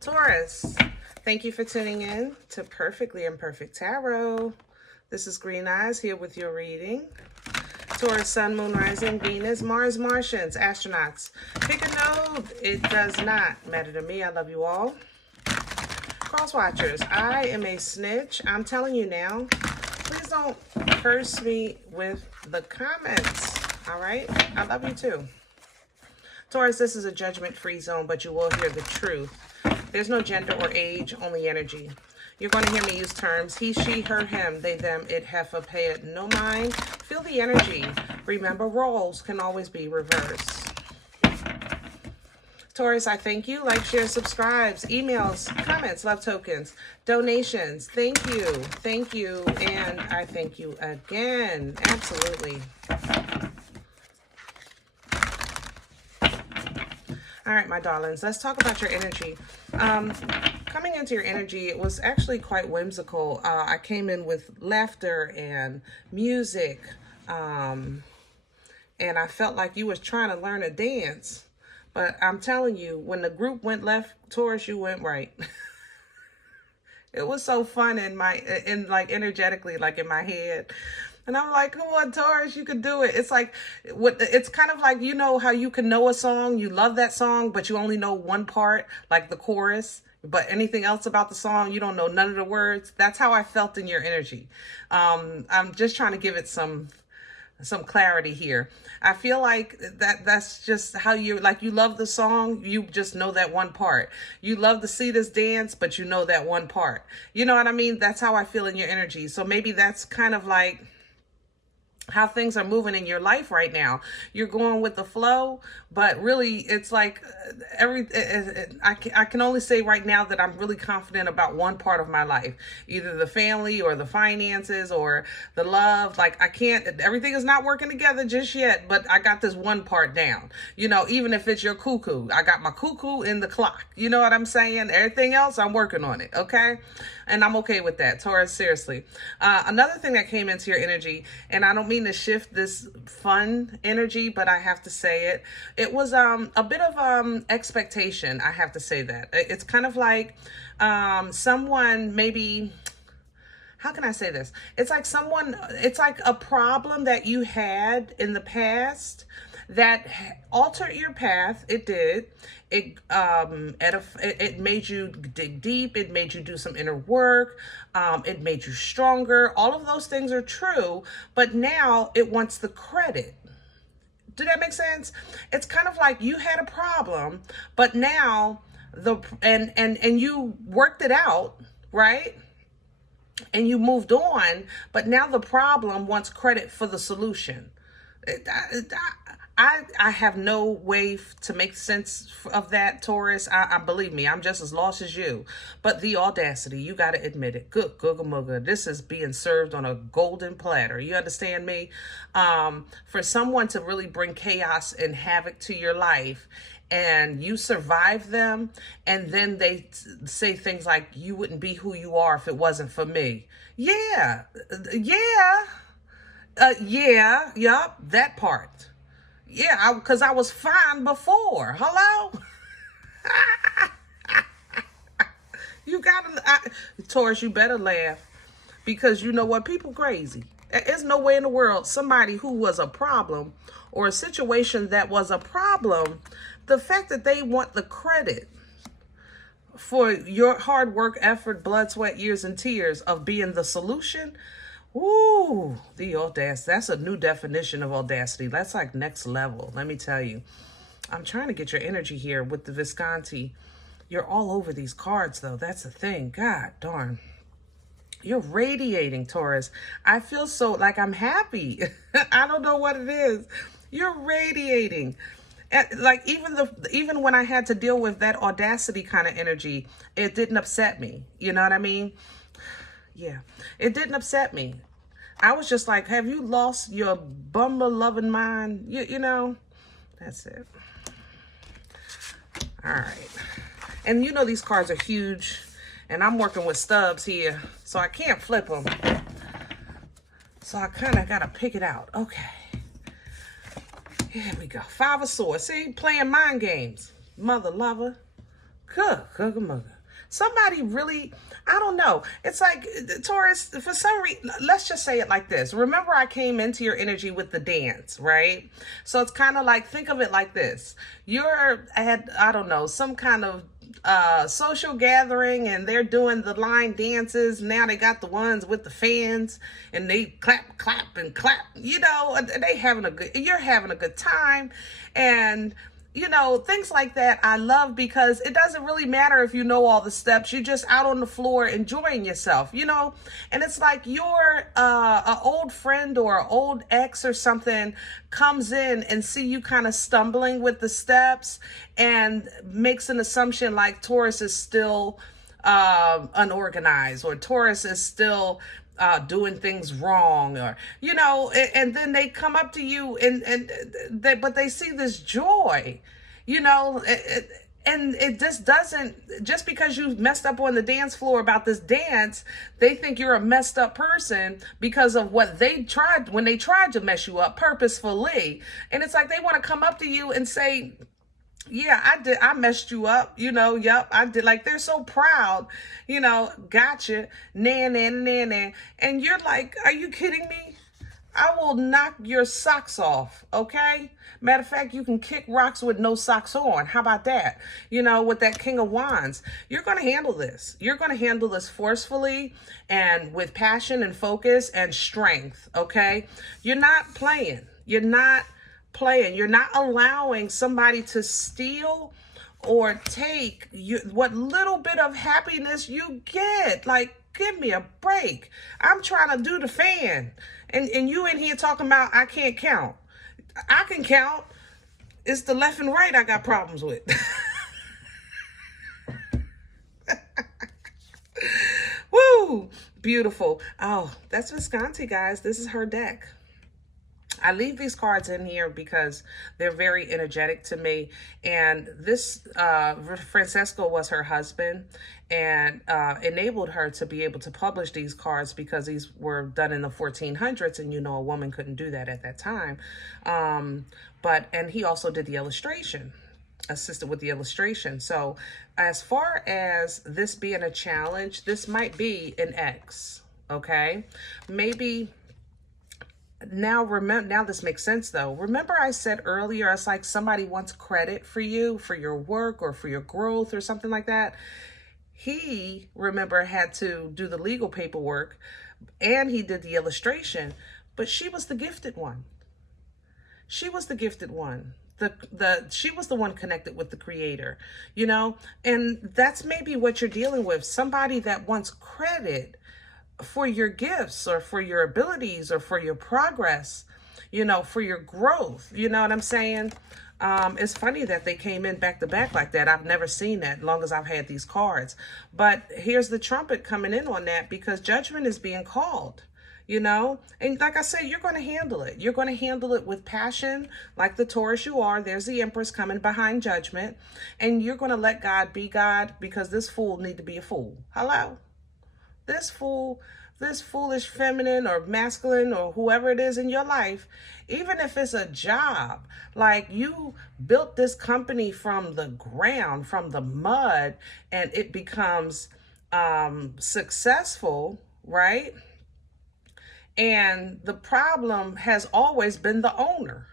Taurus, thank you for tuning in to Perfectly Imperfect Tarot. This is Green Eyes here with your reading. Taurus, Sun, Moon, Rising, Venus, Mars, Martians, astronauts. Pick a node. It does not matter to me. I love you all. Cross watchers, I am a snitch. I'm telling you now. Please don't curse me with the comments. All right? I love you too. Taurus, this is a judgment-free zone, but you will hear the truth. There's no gender or age, only energy. You're going to hear me use terms he, she, her, him, they, them, it, heifer, pay it, no mind. Feel the energy. Remember, roles can always be reversed. Taurus, I thank you. Like, share, subscribes, emails, comments, love tokens, donations. Thank you. Thank you. And I thank you again. Absolutely. All right, my darlings, let's talk about your energy. Coming into your energy, it was actually quite whimsical. I came in with laughter and music, and I felt like you was trying to learn a dance. But I'm telling you, when the group went left, Taurus, you went right. It was so fun like energetically, like in my head. And I'm like, come on, Taurus, you can do it. It's like, it's kind of like, you know how you can know a song, you love that song, but you only know one part, like the chorus, but anything else about the song, you don't know none of the words. That's how I felt in your energy. I'm just trying to give it some clarity here. I feel like that's just how you love the song, you just know that one part. You love to see this dance, but you know that one part. You know what I mean? That's how I feel in your energy. So maybe that's kind of like how things are moving in your life right now. You're going with the flow, but really it's like I can only say right now that I'm really confident about one part of my life, either the family or the finances or the love. Like everything is not working together just yet, but I got this one part down. You know, even if it's your cuckoo, I got my cuckoo in the clock. You know what I'm saying? Everything else, I'm working on it. Okay. And I'm okay with that, Taurus, seriously. Another thing that came into your energy, and I don't mean to shift this fun energy, but I have to say it. It was a bit of expectation, I have to say that. It's kind of like someone maybe... How can I say this? It's like a problem that you had in the past that altered your path. It did. It made you dig deep. It made you do some inner work. It made you stronger. All of those things are true, but now it wants the credit. Did that make sense? It's kind of like you had a problem, but now and you worked it out, right? And you moved on, but now the problem wants credit for the solution. I have no way to make sense of that, Taurus. I believe me, I'm just as lost as you. But the audacity, you got to admit it. Good googa mooga. This is being served on a golden platter. You understand me? For someone to really bring chaos and havoc to your life, and you survive them, and then they say things like, you wouldn't be who you are if it wasn't for me. Yeah, yup, that part. Yeah, because I was fine before. Hello? You gotta, Taurus, you better laugh, because you know what? People crazy. There's no way in the world somebody who was a problem or a situation that was a problem, the fact that they want the credit for your hard work, effort, blood, sweat, years, and tears of being the solution. Ooh, the audacity. That's a new definition of audacity. That's like next level. Let me tell you. I'm trying to get your energy here with the Visconti. You're all over these cards, though. That's the thing. God darn. You're radiating, Taurus. I feel so like I'm happy. I don't know what it is. You're radiating. Like even when I had to deal with that audacity kind of energy, it didn't upset me. You know what I mean? Yeah, it didn't upset me. I was just like, have you lost your bummer loving mind? You know, that's it. All right. And you know, these cards are huge, and I'm working with stubs here, so I can't flip them. So I kind of got to pick it out. Okay. Here we go. Five of Swords. See, playing mind games. Mother lover. Somebody really, I don't know. It's like, Taurus, for some reason, let's just say it like this. Remember, I came into your energy with the dance, right? So it's kind of like, think of it like this. You're at, I don't know, some kind of social gathering, and they're doing the line dances. Now they got the ones with the fans, and they clap, clap, and clap. You know, you're having a good time. And you know, things like that I love, because it doesn't really matter if you know all the steps. You're just out on the floor enjoying yourself, you know. And it's like your an old friend or an old ex or something comes in and see you kind of stumbling with the steps and makes an assumption like Taurus is still unorganized, or Taurus is still doing things wrong, or you know, and then they come up to you but they see this joy, you know, and it just doesn't, just because you messed up on the dance floor about this dance, they think you're a messed up person because of what they tried when they tried to mess you up purposefully. And it's like they want to come up to you and say, yeah, I messed you up, you know, yep, I did. Like, they're so proud, you know, gotcha, nah. And you're like, are you kidding me? I will knock your socks off, okay? Matter of fact, you can kick rocks with no socks on. How about that? You know, with that King of Wands, you're going to handle this. You're going to handle this forcefully and with passion and focus and strength, okay? You're not playing. You're not playing. You're not allowing somebody to steal or take what little bit of happiness you get. Like, give me a break. I'm trying to do the fan. And you in here talking about I can't count. I can count. It's the left and right I got problems with. Woo! Beautiful. Oh, that's Visconti, guys. This is her deck. I leave these cards in here because they're very energetic to me. And this, Francesco was her husband, and enabled her to be able to publish these cards because these were done in the 1400s, and you know, a woman couldn't do that at that time. And he also did the illustration, assisted with the illustration. So as far as this being a challenge, this might be an X, okay? Maybe. Now this makes sense though. Remember I said earlier, it's like somebody wants credit for you, for your work or for your growth or something like that. He, remember, had to do the legal paperwork and he did the illustration, but she was the gifted one. She was the gifted one. She was the one connected with the creator, you know, and that's maybe what you're dealing with. Somebody that wants credit for your gifts or for your abilities or for your progress, you know, for your growth. You know what I'm saying? It's funny that they came in back to back like that. I've never seen that as long as I've had these cards. But here's the trumpet coming in on that, because judgment is being called, you know? And like I said, you're going to handle it. You're going to handle it with passion, like the Taurus you are. There's the Empress coming behind judgment. And you're going to let God be God, because this fool need to be a fool. Hello? This foolish feminine or masculine or whoever it is in your life, even if it's a job, like you built this company from the ground, from the mud, and it becomes successful, right? And the problem has always been the owner.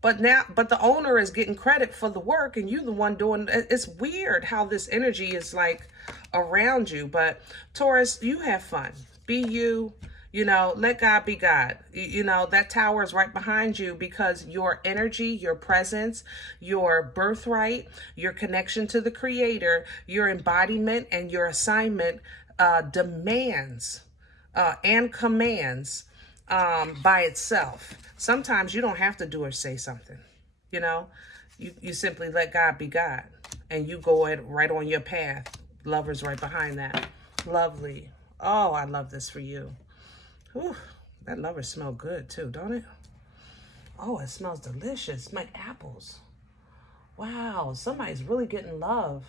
But the owner is getting credit for the work, and you the one doing. It's weird how this energy is like around you. But Taurus, you have fun. Be you. You know, let God be God. You know, that tower is right behind you, because your energy, your presence, your birthright, your connection to the creator, your embodiment, and your assignment demands and commands by itself. Sometimes you don't have to do or say something, you know, you simply let God be God, and you go right on your path. Lover's right behind that. Lovely. Oh, I love this for you. Whew, that lover smells good too, don't it? Oh, it smells delicious. Like apples. Wow, somebody's really getting love.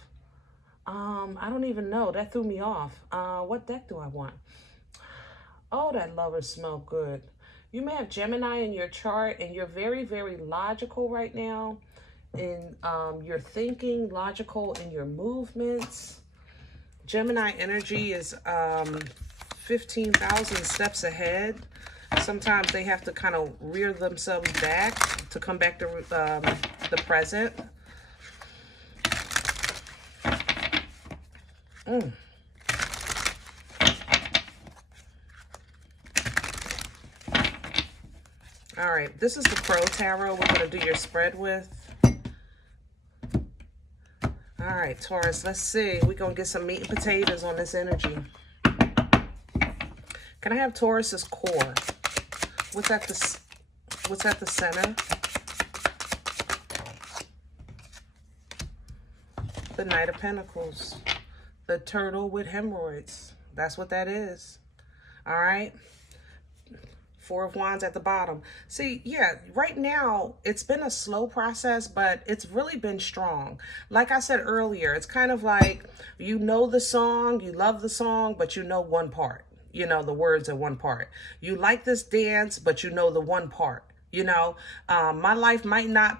I don't even know. That threw me off. What deck do I want? Oh, that lover smells good. You may have Gemini in your chart, and you're very, very logical right now. in your thinking, logical in your movements. Gemini energy is 15,000 steps ahead. Sometimes they have to kind of rear themselves back to come back to the present. All right, this is the Crow Tarot we're going to do your spread with. All right, Taurus, let's see. We're going to get some meat and potatoes on this energy. Can I have Taurus's core? What's at the center? The Knight of Pentacles. The turtle with hemorrhoids. That's what that is. All right. Four of Wands at the bottom. See, yeah, right now, it's been a slow process, but it's really been strong. Like I said earlier, it's kind of like, you know the song, you love the song, but you know one part. You know, the words are one part. You like this dance, but you know the one part. You know, my life might not,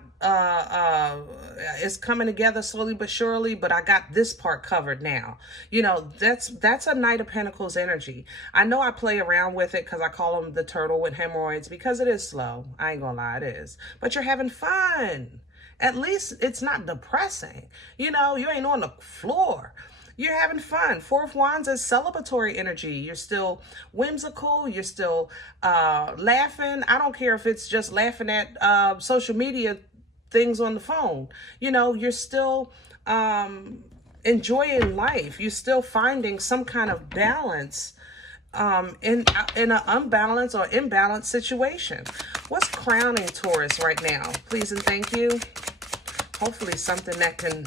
it's coming together slowly but surely, but I got this part covered now. You know, that's a Knight of Pentacles energy. I know I play around with it because I call them the turtle with hemorrhoids because it is slow. I ain't gonna lie, it is. But you're having fun. At least it's not depressing. You know, you ain't on the floor. You're having fun. Four of Wands is celebratory energy. You're still whimsical. You're still laughing. I don't care if it's just laughing at social media things on the phone. You know, you're still enjoying life. You're still finding some kind of balance in an unbalanced or imbalanced situation. What's crowning Taurus right now? Please and thank you. Hopefully something that can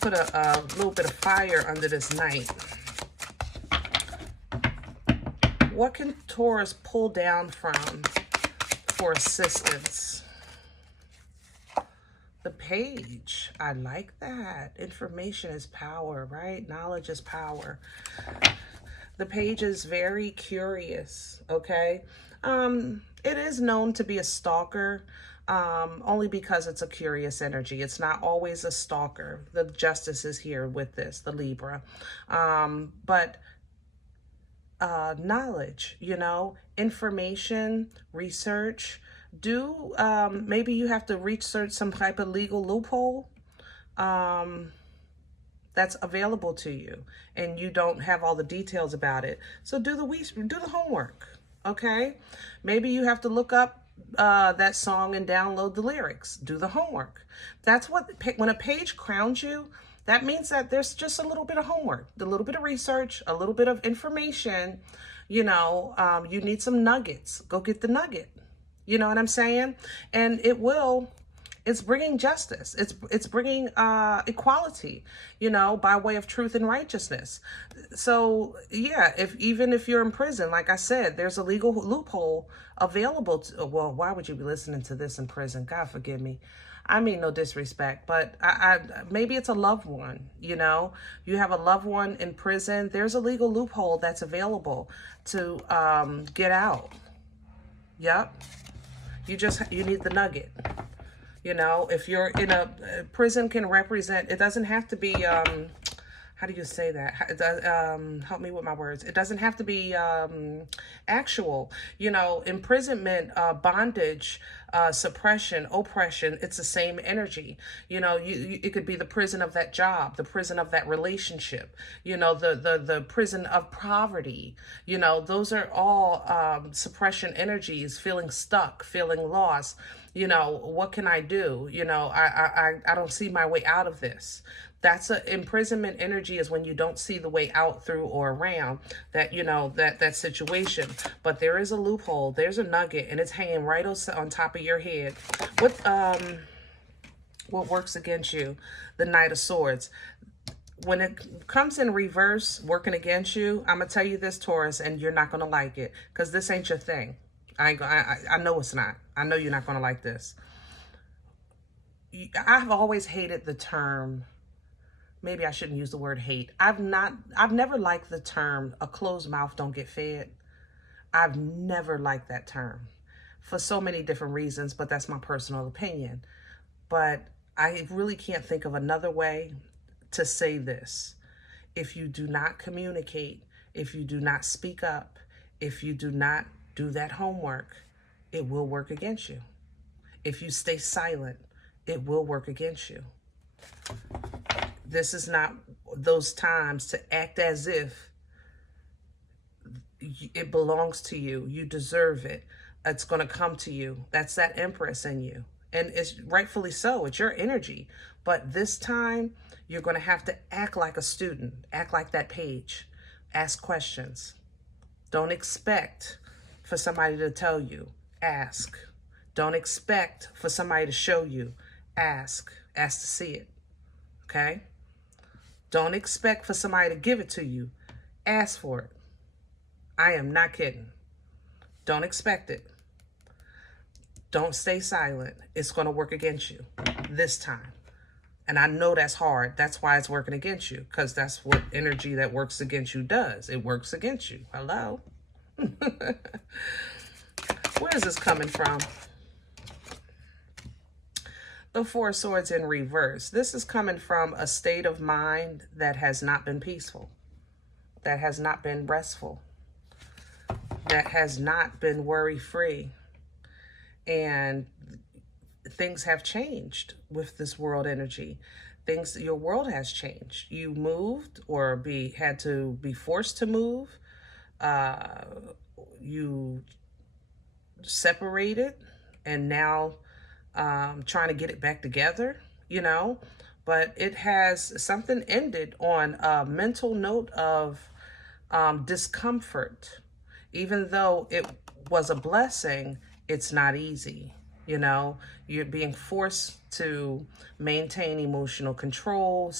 put a little bit of fire under this night. What can Taurus pull down from for assistance? The Page. I like that. Information is power, right? Knowledge is power. The Page is very curious, okay? It is known to be a stalker. Only because it's a curious energy. It's not always a stalker. The Justice is here with this, the Libra. But knowledge, you know, information, research. Maybe you have to research some type of legal loophole that's available to you, and you don't have all the details about it. So do the homework, okay? Maybe you have to look up that song and download the lyrics. Do the homework. That's what, when a page crowns you, that means that there's just a little bit of homework, a little bit of research, a little bit of information. You know, you need some nuggets. Go get the nugget. You know what I'm saying? And it's bringing justice. It's bringing equality, you know, by way of truth and righteousness. So yeah, even if you're in prison, like I said, there's a legal loophole available to, well, why would you be listening to this in prison? God forgive me. I mean, no disrespect, but maybe it's a loved one, you know, you have a loved one in prison. There's a legal loophole that's available to get out. Yep. You need the nugget. You know, if you're in a prison can represent, it doesn't have to be, how do you say that? Help me with my words. It doesn't have to be actual, you know, imprisonment, bondage, suppression, oppression. It's the same energy. You know, it could be the prison of that job, the prison of that relationship, you know, the prison of poverty. You know, those are all suppression energies, feeling stuck, feeling lost. You know, what can I do? You know, I don't see my way out of this. That's a imprisonment energy, is when you don't see the way out, through, or around that, you know, that situation. But there is a loophole. There's a nugget, and it's hanging right on top of your head. What works against you? The Knight of Swords. When it comes in reverse, working against you, I'm gonna tell you this, Taurus, and you're not gonna like it, because this ain't your thing. I know it's not. I know you're not gonna like this. I've always hated the term. Maybe I shouldn't use the word hate. I've never liked the term, a closed mouth don't get fed. I've never liked that term for so many different reasons, but that's my personal opinion. But I really can't think of another way to say this. If you do not communicate, if you do not speak up, if you do not do that homework, it will work against you. If you stay silent, it will work against you. This is not those times to act as if it belongs to you. You deserve it. It's going to come to you. That's that Empress in you. And it's rightfully so. It's your energy. But this time, you're going to have to act like a student. Act like that page. Ask questions. Don't expect for somebody to tell you. Ask. Don't expect for somebody to show you. Ask. Ask to see it. Okay? Don't expect for somebody to give it to you. Ask for it. I am not kidding. Don't expect it. Don't stay silent. It's going to work against you this time. And I know that's hard. That's why it's working against you, because that's what energy that works against you does. It works against you. Hello? Where is this coming from? The Four of Swords in reverse. This is coming from a state of mind that has not been peaceful, that has not been restful, that has not been worry-free. And things have changed with this world energy. Your world has changed. You moved or had to be forced to move. You separated and now trying to get it back together, but it has something ended on a mental note of discomfort. Even though it was a blessing, it's not easy. You're being forced to maintain emotional control,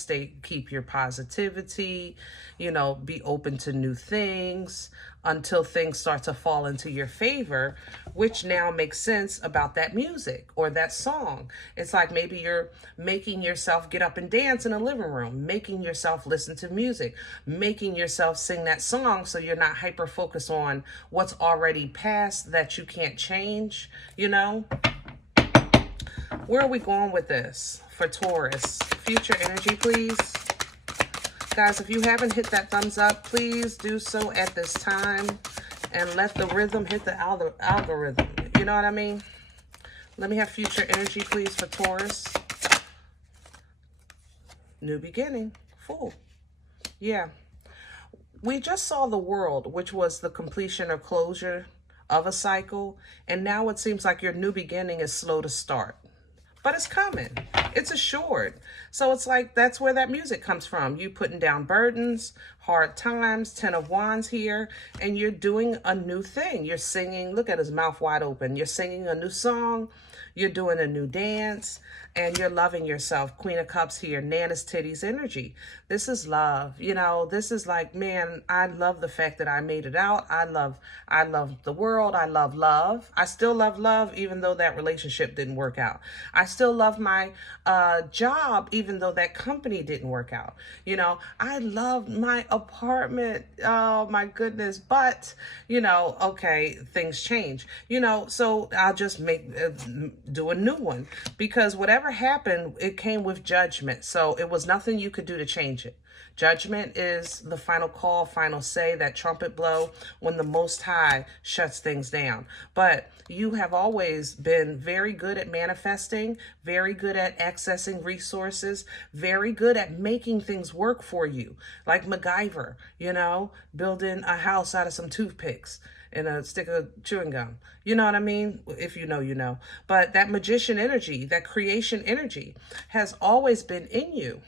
keep your positivity, be open to new things until things start to fall into your favor, which now makes sense about that music or that song. It's like maybe you're making yourself get up and dance in a living room, making yourself listen to music, making yourself sing that song so you're not hyper-focused on what's already past that you can't change, Where are we going with this for Taurus? Future energy, please. Guys, if you haven't hit that thumbs up, please do so at this time and let the rhythm hit the algorithm. You know what I mean? Let me have future energy, please, for Taurus. New beginning. Fool. Yeah. We just saw the World, which was the completion or closure of a cycle. And now it seems like your new beginning is slow to start. But it's coming. It's assured. So it's like that's where that music comes from. You putting down burdens, hard times, 10 of Wands here, and you're doing a new thing. You're singing. Look at his mouth wide open. You're singing a new song. You're doing a new dance, and you're loving yourself. Queen of Cups here, Nana's titties energy. This is love. This is like, man, I love the fact that I made it out. I love the world. I love love. I still love love, even though that relationship didn't work out. I still love my job, even though that company didn't work out. I love my apartment. Oh my goodness. But, okay, things change, so I'll just do a new one, because whatever happened, it came with judgment. So it was nothing you could do to change it. Judgment is the final call, final say, that trumpet blow when the Most High shuts things down. But you have always been very good at manifesting, very good at accessing resources, very good at making things work for you. Like MacGyver, building a house out of some toothpicks and a stick of chewing gum. You know what I mean? If you know, you know. But that magician energy, that creation energy has always been in you.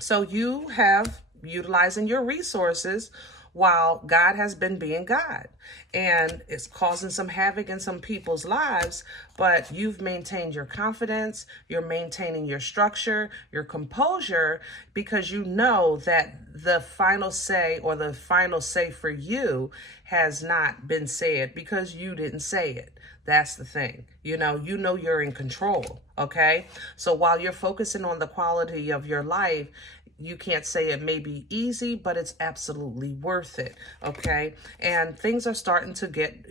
So you have utilizing your resources while God has been being God. And it's causing some havoc in some people's lives, but you've maintained your confidence, you're maintaining your structure, your composure, because you know that the final say, or the final say for you, has not been said because you didn't say it. That's the thing. You know you're in control, okay? So while you're focusing on the quality of your life, You can't say it may be easy, but it's absolutely worth it, okay? And things are starting to get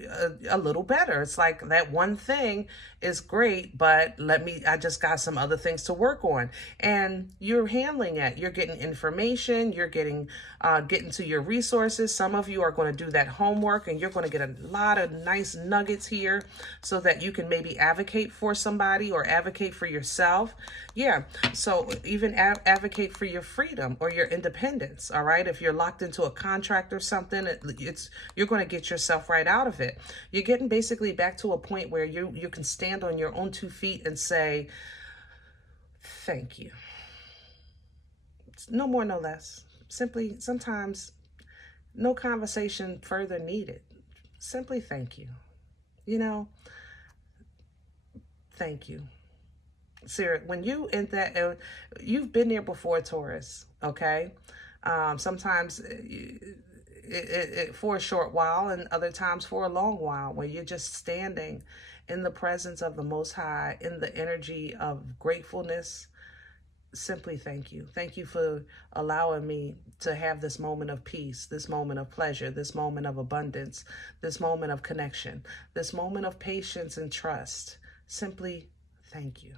a little better. It's like that one thing is great, but I just got some other things to work on. And you're handling it. You're getting information. You're getting to your resources. Some of you are going to do that homework, and you're going to get a lot of nice nuggets here so that you can maybe advocate for somebody or advocate for yourself. Yeah, so even advocate for your freedom or your independence, all right? If you're locked into a contract or something, you're going to get yourself right out of it. You're getting basically back to a point where you can stand on your own 2 feet and say, thank you. No more, no less. Simply, sometimes no conversation further needed. Simply thank you. You know, thank you. Sarah, when you in that, you've been there before, Taurus, okay? Sometimes for a short while, and other times for a long while, when you're just standing in the presence of the Most High, in the energy of gratefulness. Simply thank you. Thank you for allowing me to have this moment of peace, this moment of pleasure, this moment of abundance, this moment of connection, this moment of patience and trust. Simply thank you.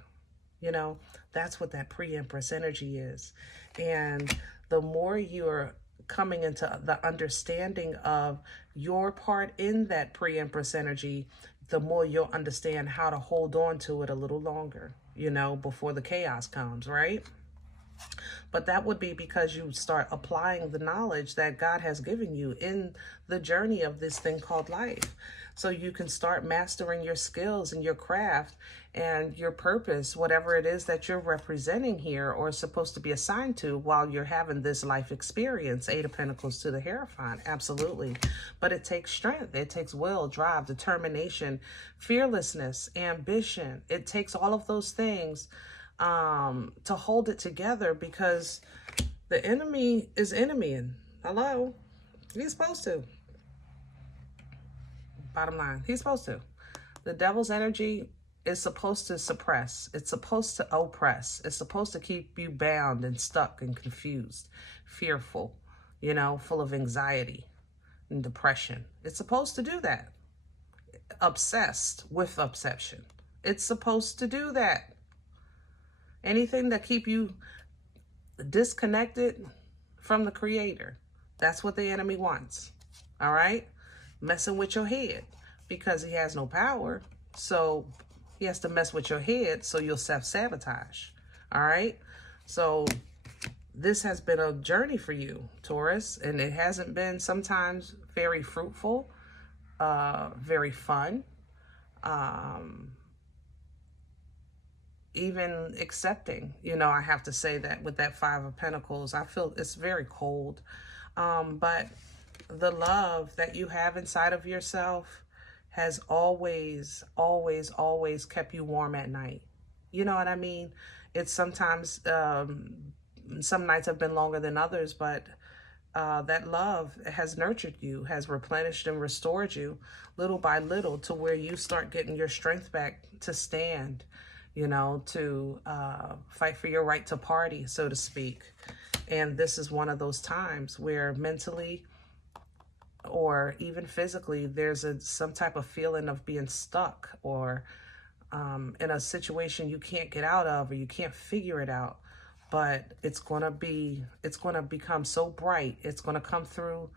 You know, that's what that pre-empress energy is. And the more you're coming into the understanding of your part in that pre-empress energy, the more you'll understand how to hold on to it a little longer, you know, before the chaos comes, right? But that would be because you start applying the knowledge that God has given you in the journey of this thing called life. So you can start mastering your skills and your craft and your purpose, whatever it is that you're representing here or supposed to be assigned to while you're having this life experience. 8 of Pentacles to the Hierophant, absolutely. But it takes strength. It takes will, drive, determination, fearlessness, ambition. It takes all of those things to hold it together, because the enemy is enemying. Hello? He's supposed to. Bottom line, he's supposed to. The devil's energy is supposed to suppress. It's supposed to oppress. It's supposed to keep you bound and stuck and confused, fearful, you know, full of anxiety and depression. It's supposed to do that. Obsessed with obsession. It's supposed to do that. Anything that keep you disconnected from the Creator. That's what the enemy wants. All right? Messing with your head, because he has no power. So he has to mess with your head so you'll self-sabotage. All right? So this has been a journey for you, Taurus, and it hasn't been sometimes very fruitful, very fun, even accepting. You know, I have to say that with that 5 of Pentacles, I feel it's very cold. But the love that you have inside of yourself has always, always, always kept you warm at night. You know what I mean? It's sometimes, some nights have been longer than others, but that love has nurtured you, has replenished and restored you little by little to where you start getting your strength back to stand, you know, to fight for your right to party, so to speak. And this is one of those times where mentally or even physically, there's some type of feeling of being stuck or in a situation you can't get out of, or you can't figure it out. But it's going to become so bright. It's going to come through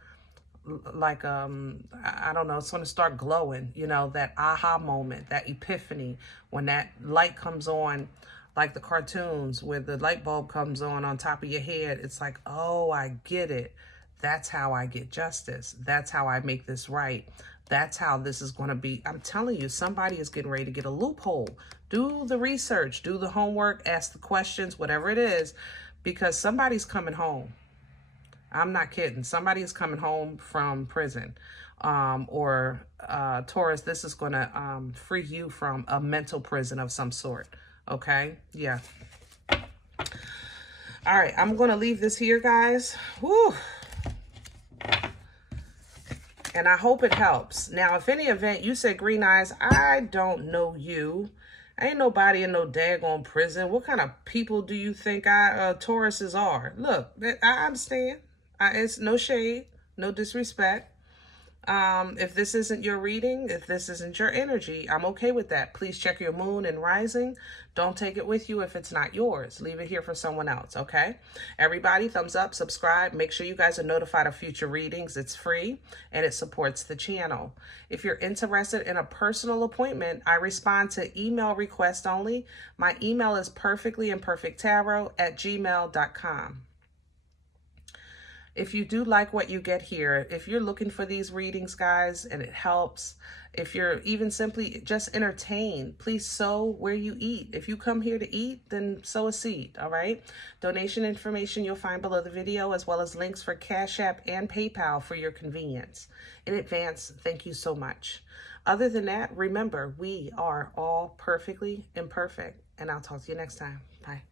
like, I don't know, it's going to start glowing, you know, that aha moment, that epiphany, when that light comes on, like the cartoons where the light bulb comes on top of your head. It's like, oh, I get it. That's how I get justice. That's how I make this right. That's how this is going to be. I'm telling you, somebody is getting ready to get a loophole. Do the research, do the homework, ask the questions, whatever it is, because somebody's coming home. I'm not kidding. Somebody is coming home from prison. Taurus, this is going to free you from a mental prison of some sort. Okay? Yeah. All right. I'm going to leave this here, guys. Woo. And I hope it helps. Now, if any event you said, Green Eyes, I don't know you. Ain't nobody in no daggone prison. What kind of people do you think Tauruses are? Look, I understand. It's no shade, no disrespect. If this isn't your reading, if this isn't your energy, I'm okay with that. Please check your moon and rising. Don't take it with you if it's not yours. Leave it here for someone else, okay? Everybody, thumbs up, subscribe. Make sure you guys are notified of future readings. It's free and it supports the channel. If you're interested in a personal appointment, I respond to email request only. My email is perfectlyimperfecttarot@gmail.com. If you do like what you get here, if you're looking for these readings, guys, and it helps, if you're even simply just entertained, please sow where you eat. If you come here to eat, then sow a seed, all right? Donation information you'll find below the video, as well as links for Cash App and PayPal for your convenience. In advance, thank you so much. Other than that, remember, we are all perfectly imperfect, and I'll talk to you next time. Bye.